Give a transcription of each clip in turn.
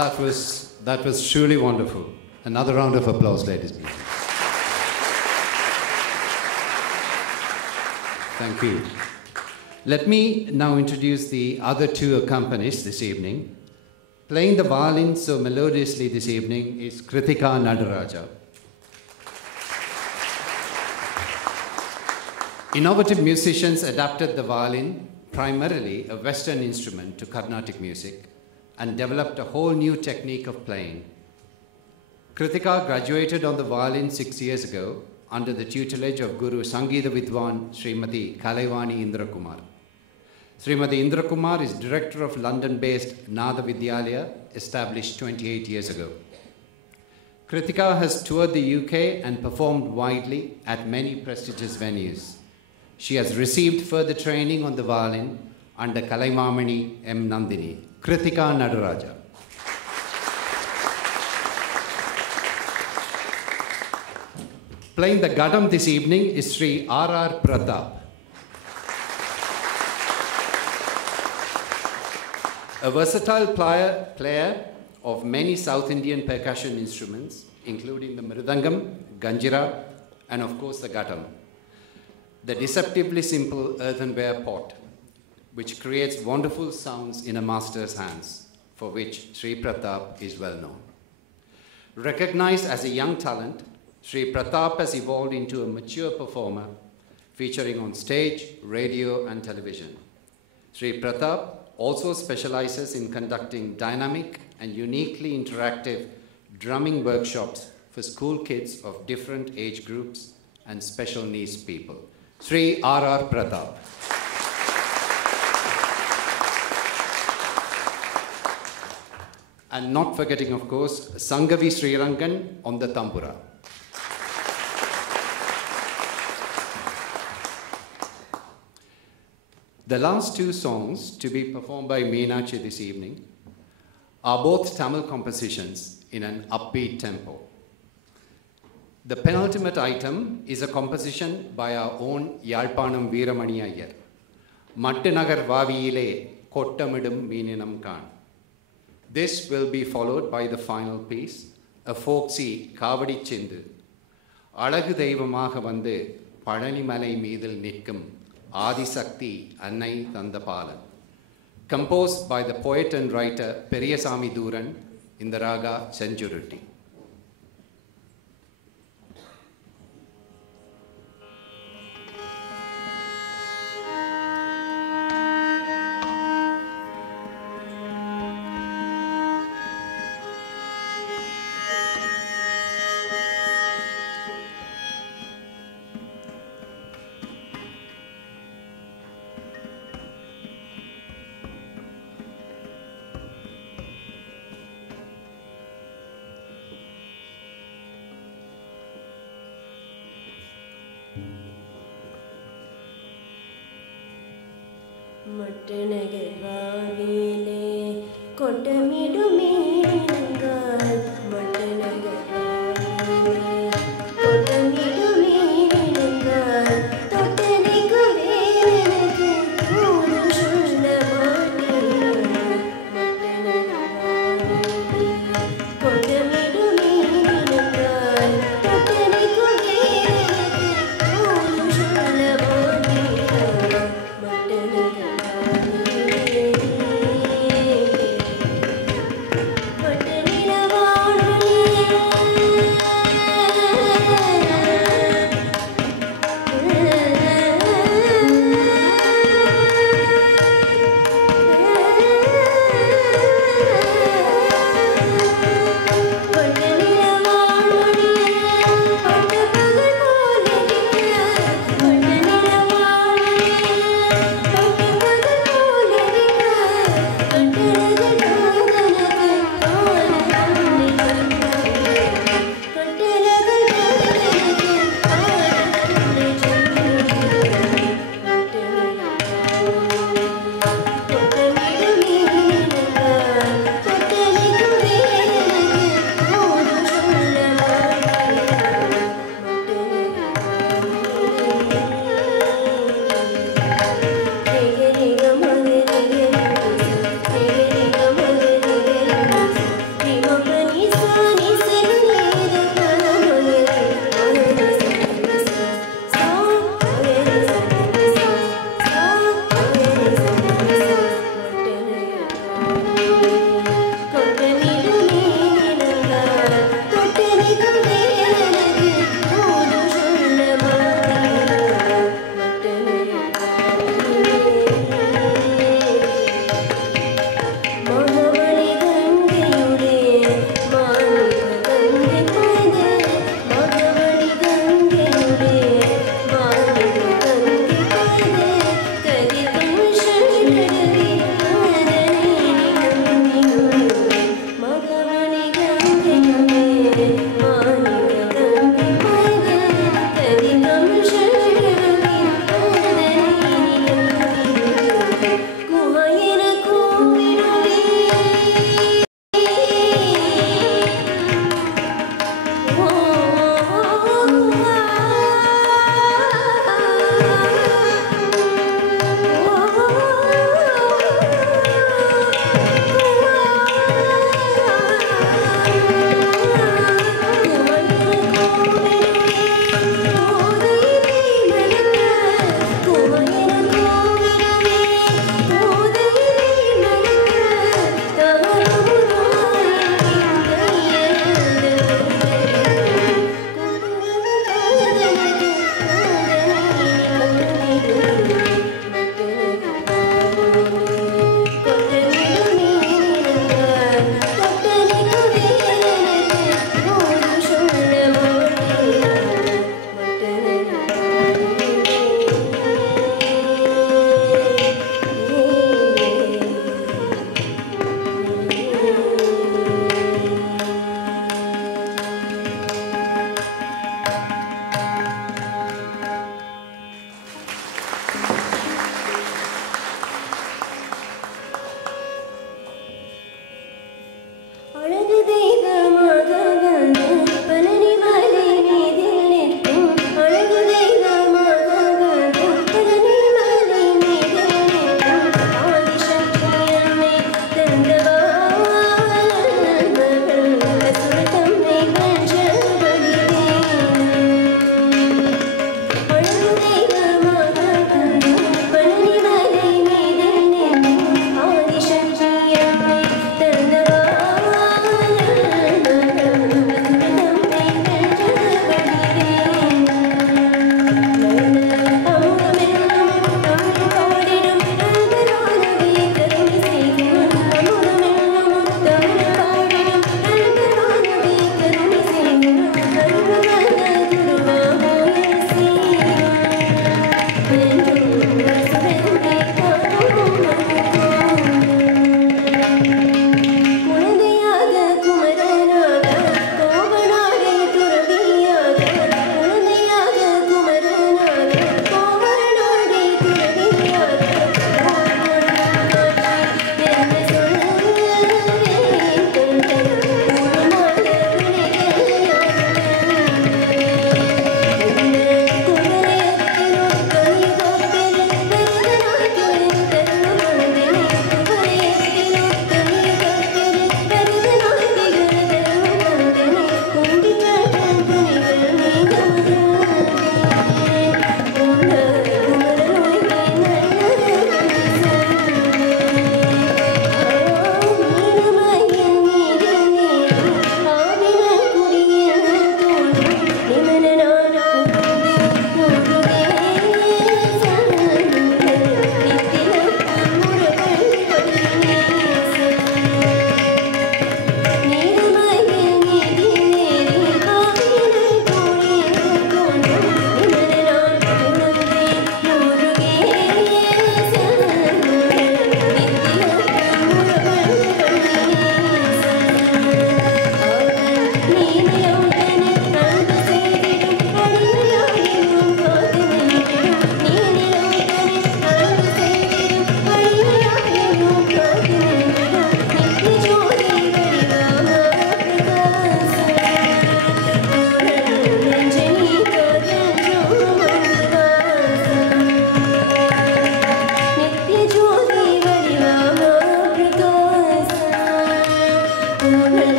That was truly wonderful. Another round of applause, ladies and gentlemen. Thank you. Let me now introduce the other two accompanists this evening. Playing the violin so melodiously this evening is Kritika Nadaraja. Innovative musicians adapted the violin, primarily a Western instrument, to Carnatic music and developed a whole new technique of playing. Kritika graduated on the violin 6 years ago under the tutelage of Guru Sangeeta Vidwan Srimati Kalaivani Indrakumar. Srimati Indrakumar is director of London-based Nada Vidyalaya, established 28 years ago. Kritika has toured the UK and performed widely at many prestigious venues. She has received further training on the violin under Kalaimamani M. Nandini. Kritika Nadaraja. Playing the Gadam this evening is Sri R.R. Pratap. A versatile player of many South Indian percussion instruments, including the mridangam, ganjira, and of course the Gadam. The deceptively simple earthenware pot, which creates wonderful sounds in a master's hands, for which Sri Pratap is well known. Recognized as a young talent, Sri Pratap has evolved into a mature performer, featuring on stage, radio, and television. Sri Pratap also specializes in conducting dynamic and uniquely interactive drumming workshops for school kids of different age groups and special needs people. Sri R.R. Pratap. And not forgetting, of course, Sangavi Srirangan on the tambura. The last two songs to be performed by Meenachchi this evening are both Tamil compositions in an upbeat tempo. The penultimate item is a composition by our own Yalpanam Veeramani Iyer, Mattinagar Vaviyile Kottamidum Meeninam Kaan. This will be followed by the final piece, a folksy Kavadi Chindu, Alagu Deivamaga Vande Padanimalai Meedil Nikkum Adi Sakti Annai Tandapalan, composed by the poet and writer Periyasamy Dooran in the raga Senjurutti. Mattinagar Vaviyile Kottamidum Meeninam Kaan, Mattinagar Vaviyile Kottamidum Meeninam Kaan, Thottaniku Velenakku Oru solla maatira, Mattinagar Vaviyile Kottamidum Meeninam Kaan, Thottaniku Velenakku Oru solla maatira, Mattinagar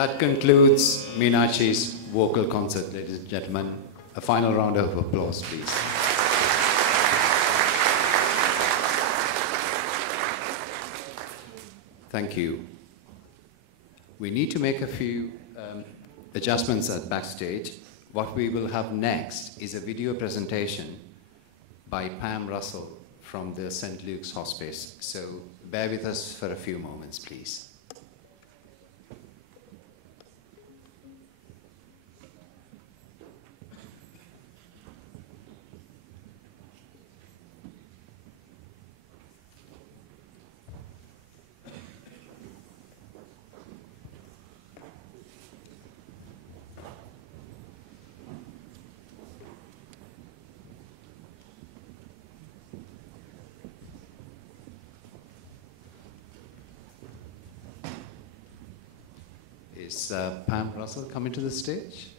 That concludes Meenachchi's vocal concert, ladies and gentlemen. A final round of applause, please. Thank you. We need to make a few adjustments at backstage. What we will have next is a video presentation by Pam Russell from the St. Luke's Hospice. So bear with us for a few moments, please. Is Pam Russell coming to the stage?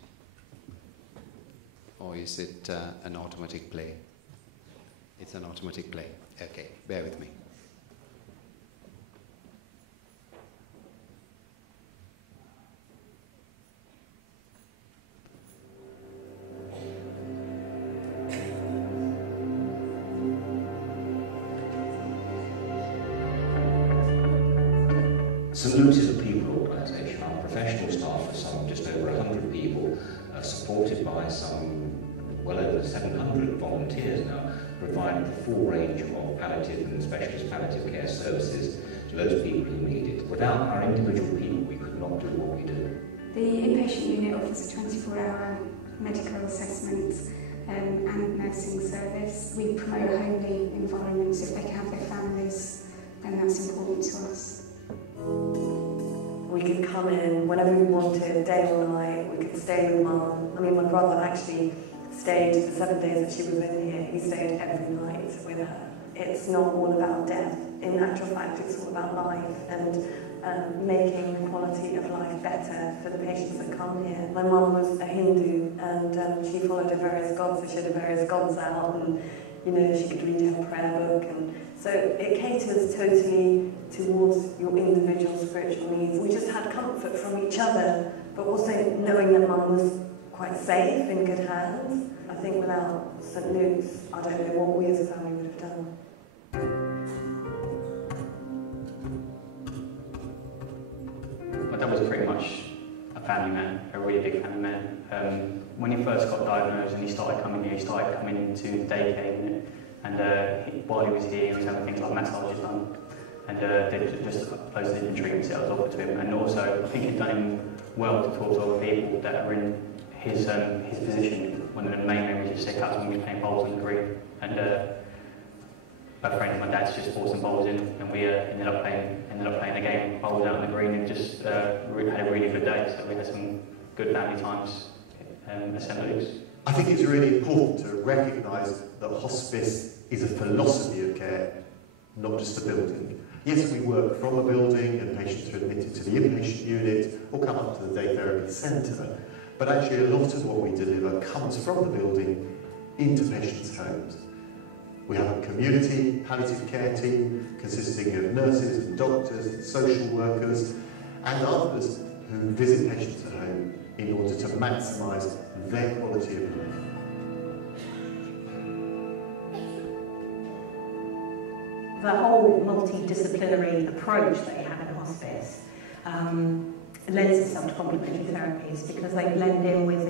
Or is it an automatic play? It's an automatic play. Okay, bear with me. St. Luke's is a people organisation. Our professional staff of some just over 100 people, supported by some well over 700 volunteers now, provide the full range of palliative and specialist palliative care services to those people who need it. Without our individual people, we could not do what we do. The inpatient unit offers a 24-hour medical assessment and nursing service. We promote homely environments if they can have their family and that's important to us. We could come in whenever we wanted, day or night. We could stay with Mum. I mean, my brother actually stayed the 7 days that she was in here. He stayed every night with her. It's not all about death. In actual fact, it's all about life and making the quality of life better for the patients that come here. My mum was a Hindu and she followed her various gods, so she had her various gods out and, you know, she could read her prayer book. And so it caters totally towards your individual spiritual needs. We just had comfort from each other, but also knowing that Mum was quite safe, in good hands. I think without St Luke's, I don't know what we as a family would have done. My dad was pretty much a family man, a really big family man. When he first got diagnosed and he started coming here, he started coming into the daycare unit, and while he was here, he was having things like massages done, and just loads of different treatments that was offered to him. And also, I think he'd done him well to talk to other people that were in his position. One of the main memories is sick out when we were playing bowls on the green, and a friend of my dad's just brought some bowls in, and we ended up playing the game of bowls out on the green, and just had a really good day. So we had some good family times at St Luke's. I think it's really important to recognise that hospice is a philosophy of care, not just a building. Yes, we work from a building and patients are admitted to the inpatient unit or come up to the day therapy centre, but actually a lot of what we deliver comes from the building into patients' homes. We have a community palliative care team consisting of nurses and doctors and social workers and others who visit patients at home in order to maximise their quality of life. The whole multidisciplinary approach that you have in hospice lends itself to complementary therapies because they blend in with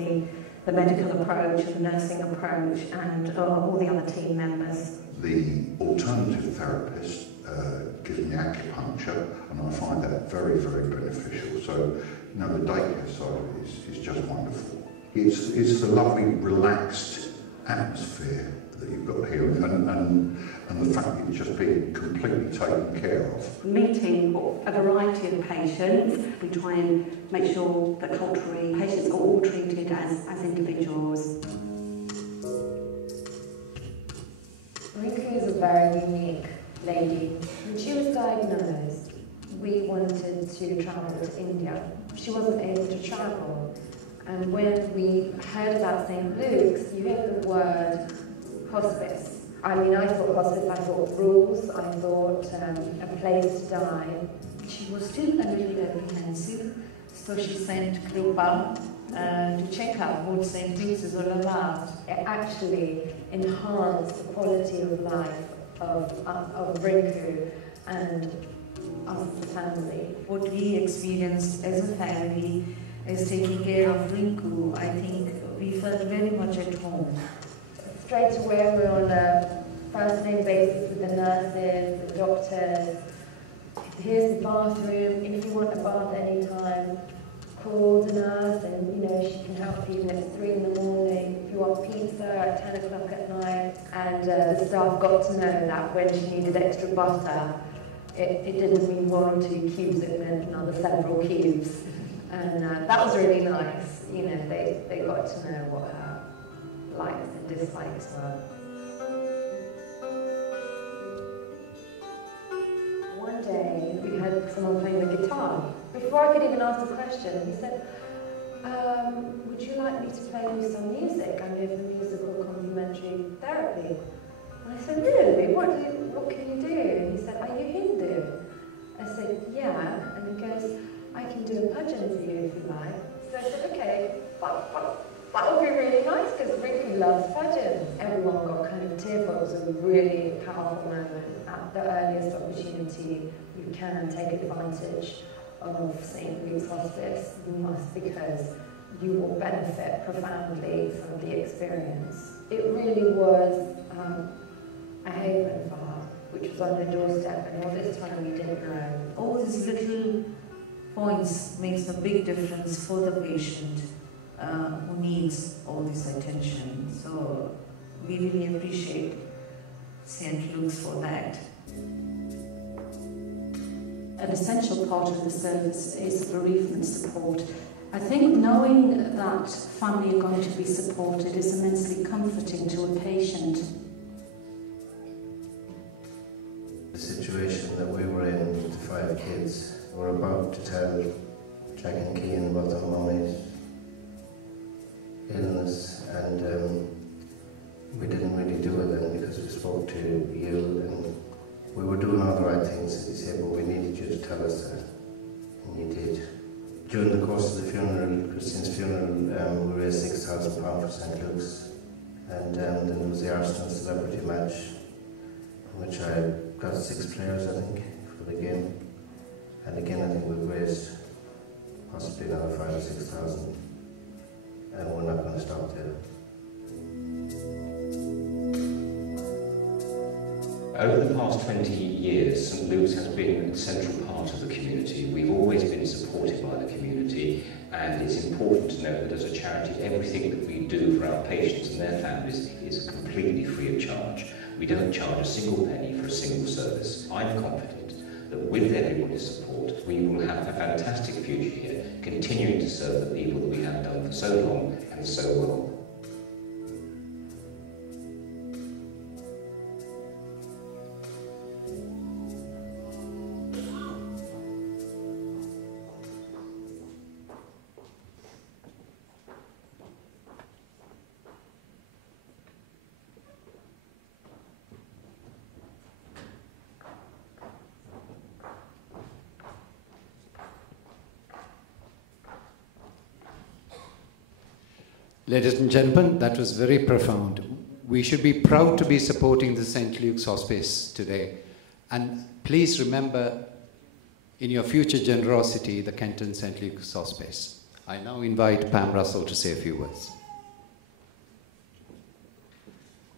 the medical approach, the nursing approach, and all the other team members. The alternative therapist gives me acupuncture, and I find that very, very beneficial. So, you know, the daycare side of it is just wonderful. It's the lovely, relaxed atmosphere that you've got here, and the fact that you're just being completely taken care of. Meeting a variety of patients, we try and make sure that culturally patients are all treated as individuals. Rinku is a very unique lady. When she was diagnosed, we wanted to travel to India. She wasn't able to travel. And when we heard about St Luke's, you hear the word hospice. I mean, I thought hospice, I thought rules, I thought a place to die. She was still a little apprehensive, so she sent Krupa to check out what St. Luke's is all about. It actually enhanced the quality of life of Rinku and us as a family. What we experienced as a family is taking care of Rinku. I think we felt very much at home. Straight away we're on a first name basis with the nurses, the doctors. Here's the bathroom, if you want a bath anytime, call the nurse and you know she can help you when it's 3 in the morning. If you want pizza at 10 o'clock at night. And the staff got to know that when she needed extra butter, it didn't mean 1 or 2 cubes, it meant another several cubes. And that was really nice, you know, they got to know what her likes and dislikes were. One day we had someone playing the guitar. Before I could even ask the question, he said, would you like me to play you some music? I'm here for musical complementary therapy. And I said, really? What can you do? And he said, are you Hindu? I said, yeah. And he goes, I can do a bhajan for you if you like. So I said, okay, that would be really nice because Rinku loves bhajan. Everyone got kind of tearful. It was a really powerful moment. At the earliest opportunity, you can take advantage of St. Luke's Hospice. You must, because you will benefit profoundly from the experience. It really was a haven for her, which was on her doorstep, and all this time we didn't know. All these little points makes a big difference for the patient who needs all this attention. So we really appreciate St. Luke's for that. an essential part of the service is bereavement support. I think knowing that family are going to be supported is immensely comforting to a patient. The situation that we were in with the 5 kids, we were about to tell Jack and Cian about their mummy's illness, and we didn't really do it then because we spoke to you and we were doing all the right things, as you said, but we needed you to tell us that, and you did. During the course of the funeral, Christine's funeral, we raised £6,000 for St Luke's, and then there was the Arsenal celebrity match, in which I got 6 players, I think, for the game. And again, I think we've raised possibly another 5,000 or 6,000, and we're not going to stop there. Over the past 20 years, St Luke's has been a central part of the community. We've always been supported by the community, and it's important to note that as a charity, everything that we do for our patients and their families is completely free of charge. We don't charge a single penny for a single service. I'm confident that with everybody's support, we will have a fantastic future here, continuing to serve the people that we have done for so long and so well. Ladies and gentlemen, that was very profound. We should be proud to be supporting the St. Luke's Hospice today. And please remember in your future generosity the Kenton St. Luke's Hospice. I now invite Pam Russell to say a few words.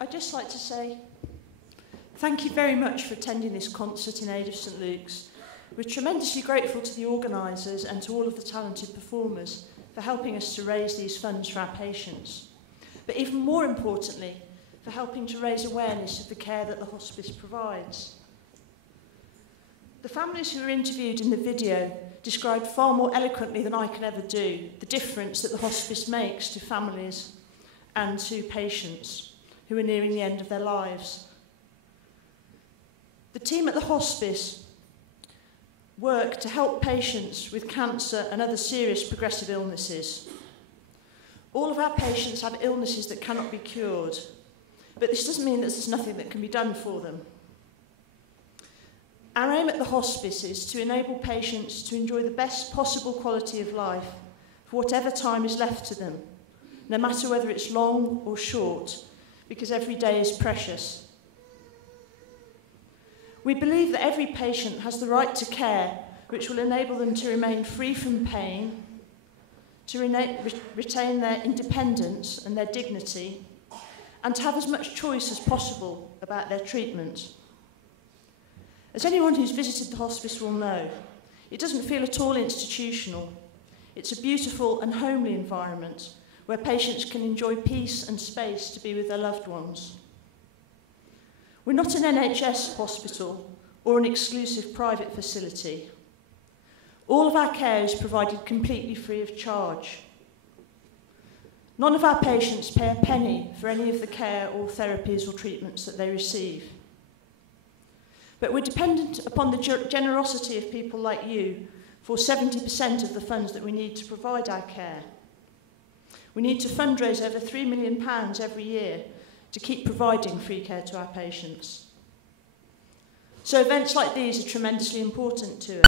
I'd just like to say thank you very much for attending this concert in aid of St. Luke's. We're tremendously grateful to the organisers and to all of the talented performers for helping us to raise these funds for our patients, but even more importantly, for helping to raise awareness of the care that the hospice provides. The families who were interviewed in the video described far more eloquently than I can ever do the difference that the hospice makes to families and to patients who are nearing the end of their lives. The team at the hospice work to help patients with cancer and other serious progressive illnesses. All of our patients have illnesses that cannot be cured, but this doesn't mean that there's nothing that can be done for them. Our aim at the hospice is to enable patients to enjoy the best possible quality of life for whatever time is left to them, no matter whether it's long or short, because every day is precious. We believe that every patient has the right to care which will enable them to remain free from pain, to retain their independence and their dignity, and to have as much choice as possible about their treatment. As anyone who's visited the hospice will know, it doesn't feel at all institutional. It's a beautiful and homely environment where patients can enjoy peace and space to be with their loved ones. We're not an NHS hospital or an exclusive private facility. All of our care is provided completely free of charge. None of our patients pay a penny for any of the care or therapies or treatments that they receive. But we're dependent upon the generosity of people like you for 70% of the funds that we need to provide our care. We need to fundraise over £3 million every year to keep providing free care to our patients. So events like these are tremendously important to us.